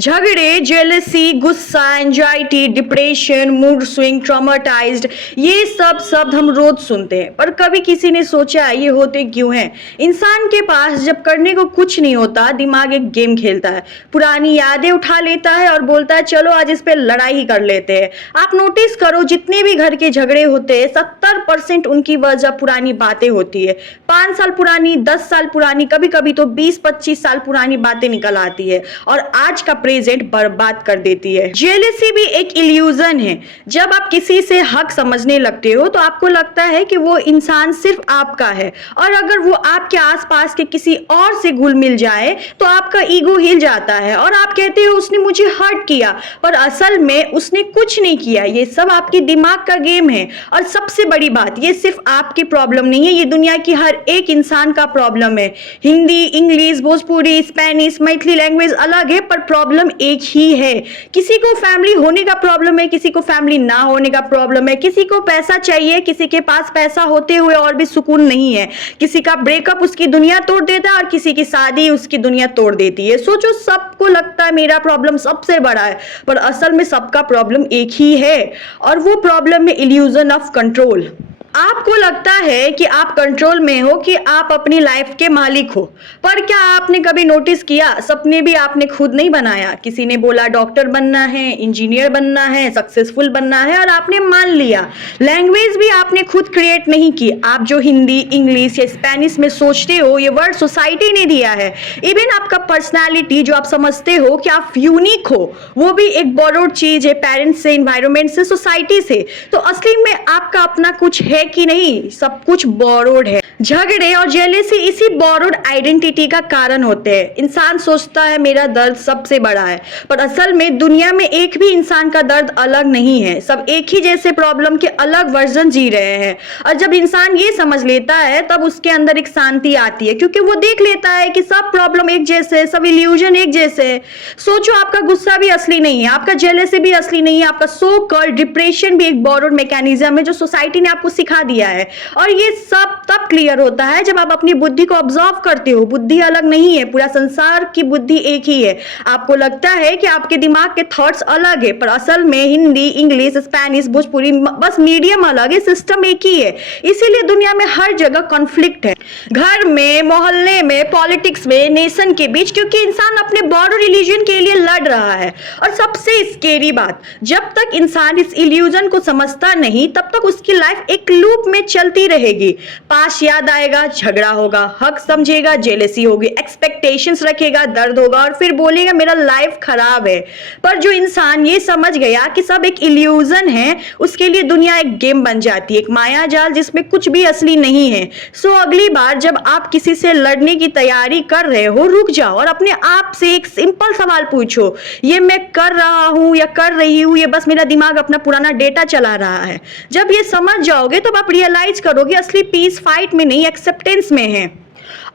झगड़े, जेलसी, गुस्सा, anxiety, depression, mood swing, ट्रॉमाटाइज्ड, ये सब शब्द हम रोज सुनते हैं, पर कभी किसी ने सोचा ये होते क्यों हैं? इंसान के पास जब करने को कुछ नहीं होता, दिमाग एक गेम खेलता है, पुरानी यादें उठा लेता है और बोलता है चलो आज इस पे लड़ाई ही कर लेते हैं। आप नोटिस करो, जितने भी घर के झगड़े होते हैं 70% उनकी वजह पुरानी बातें होती है। 5 साल पुरानी, 10 साल पुरानी, कभी कभी तो 20-25 साल पुरानी बातें निकल आती है और आज का प्रेजेंट बर्बाद कर देती है। जेलसी भी एक इल्यूजन है। जब आप किसी से हक समझने लगते हो तो आपको लगता है कि वो इंसान सिर्फ आपका है, और अगर वो आपके आसपास के किसी और से घुल मिल जाए तो आपका ईगो हिल जाता है और आप कहते हो उसने मुझे हर्ट किया, पर असल में उसने कुछ नहीं किया। ये सब आपके दिमाग का गेम है। और सबसे बड़ी बात, ये सिर्फ आपकी प्रॉब्लम नहीं है, ये दुनिया की हर एक इंसान का प्रॉब्लम है। Hindi, English, Bhojpuri, Spanish, Maithili language अलग है, पर प्रॉब्लम एक ही है। किसी को फैमिली होने का प्रॉब्लम है, किसी को फैमिली ना होने का प्रॉब्लम है, किसी को पैसा चाहिए, किसी के पास पैसा होते हुए और भी सुकून नहीं है, किसी का ब्रेकअप उसकी दुनिया तोड़ देता है और किसी की शादी उसकी दुनिया तोड़ देती है। सोचो, सबको लगता है मेरा प्रॉब्लम सबसे बड़ा है, पर असल में सबका प्रॉब्लम एक ही है, और वो प्रॉब्लम है इल्यूजन ऑफ कंट्रोल। आपको लगता है कि आप कंट्रोल में हो, कि आप अपनी लाइफ के मालिक हो, पर क्या आपने कभी नोटिस किया, सपने भी आपने खुद नहीं बनाया। किसी ने बोला डॉक्टर बनना है, इंजीनियर बनना है, सक्सेसफुल बनना है, और आपने मान लिया। लैंग्वेज भी आपने खुद क्रिएट नहीं की। आप जो हिंदी, इंग्लिश या स्पेनिश में सोचते हो, ये वर्ड सोसाइटी ने दिया है। इवन आपका पर्सनैलिटी जो आप समझते हो कि आप यूनिक हो, वो भी एक बोरोड चीज है, पेरेंट्स से, एनवायरमेंट से, सोसाइटी से। तो असली में आपका अपना कुछ है कि नहीं? सब कुछ बोरोड है। झगड़े और जेलसी इसी बोरोड आइडेंटिटी का कारण होते हैं। इंसान सोचता है मेरा दर्द सबसे बड़ा है, पर असल में दुनिया में एक भी इंसान का दर्द अलग नहीं है। सब एक ही जैसे प्रॉब्लम के अलग वर्जन जी रहे हैं। और जब इंसान ये समझ लेता है तब उसके अंदर एक शांति आती है, क्योंकि वो देख लेता है कि सब प्रॉब्लम एक जैसे, सब इल्यूजन एक जैसे है। सोचो, आपका गुस्सा भी असली नहीं है, आपका जेलसी भी असली नहीं है, आपका सो कॉल्ड डिप्रेशन भी एक बोरोड मैकेनिज्म है जो सोसाइटी ने आपको सिखा दिया है। और ये सब तब क्लियर होता है जब आप अपनी बुद्धि को ऑब्जर्व करते हो। बुद्धि अलग नहीं है, पूरा संसार की बुद्धि एक ही है। आपको लगता है कि आपके दिमाग के थॉट्स अलग है, पर असल में हिंदी, इंग्लिश, स्पेनिश, भोजपुरी बस मीडियम अलग है, सिस्टम एक ही है। इसीलिए दुनिया में हर जगह कॉन्फ्लिक्ट है, घर में, मोहल्ले में, पॉलिटिक्स में, नेशन के बीच, क्योंकि इंसान अपने बॉर्डर रिलीजन के लिए लड़ रहा है। और सबसे स्केरी बात, जब तक इंसान इस इल्यूजन को समझता नहीं तब तक उसकी लाइफ एक लूप में चलती रहेगी। पास याद आएगा, झगड़ा होगा, हक समझेगा, जेलसी होगी, एक्सपेक्टेशंस रखेगा, दर्द होगा, और फिर बोलेगा मेरा लाइफ खराब है। पर जो इंसान ये समझ गया कि सब एक इल्यूजन है, उसके लिए दुनिया एक गेम बन जाती है, एक माया जाल जिसमें कुछ भी असली नहीं है। सो अगली बार जब आप किसी से लड़ने की तैयारी कर रहे हो, रुक जाओ और अपने आप से एक सिंपल सवाल पूछो, ये मैं कर रहा हूं या कर रही हूं, ये बस मेरा दिमाग अपना पुराना डेटा चला रहा है? जब ये समझ जाओगे तब आप रियलाइज करोगे असली पीस फाइट में नहीं, एक्सेप्टेंस में है।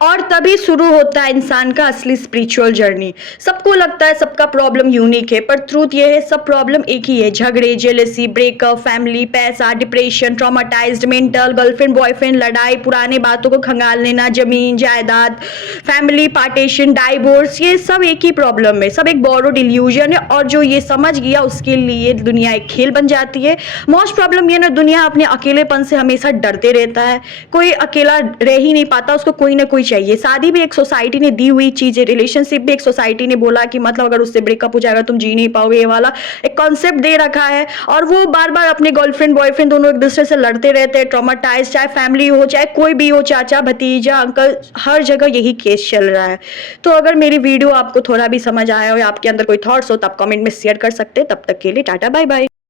और तभी शुरू होता है इंसान का असली स्पिरिचुअल जर्नी। सबको लगता है सबका प्रॉब्लम यूनिक है, पर ट्रूथ ये है सब प्रॉब्लम एक ही है। झगड़े, जेलसी, ब्रेकअप, फैमिली, पैसा, डिप्रेशन, ट्रॉमाटाइज्ड, मेंटल, गर्लफ्रेंड बॉयफ्रेंड, लड़ाई, पुराने बातों को खंगाल लेना, जमीन जायदाद, फैमिली पार्टीशन, डाइवोर्स, ये सब एक ही प्रॉब्लम है, सब एक बोरोड इल्यूजन है। और जो ये समझ गया उसके लिए दुनिया एक खेल बन जाती है। मोस्ट प्रॉब्लम ये ना, दुनिया अपने अकेलेपन से हमेशा डरते रहता है। कोई अकेला रह ही नहीं पाता, उसको कोई ना कोई चाहिए। शादी भी एक सोसाइटी ने दी हुई चीज है, रिलेशनशिप भी एक सोसाइटी ने बोला कि मतलब अगर उससे ब्रेकअप हो जाएगा तुम जी नहीं पाओगे, ये वाला एक कॉन्सेप्ट दे रखा है। और वो बार बार अपने गर्लफ्रेंड बॉयफ्रेंड दोनों एक दूसरे से लड़ते रहते हैं, ट्रॉमाटाइज, चाहे फैमिली हो चाहे कोई भी हो, चाचा भतीजा अंकल, हर जगह यही केस चल रहा है। तो अगर मेरी वीडियो आपको थोड़ा भी समझ आया हो या आपके अंदर कोई थॉट्स हो तो आप कमेंट में शेयर कर सकते हैं। तब तक के लिए टाटा बाय बाय।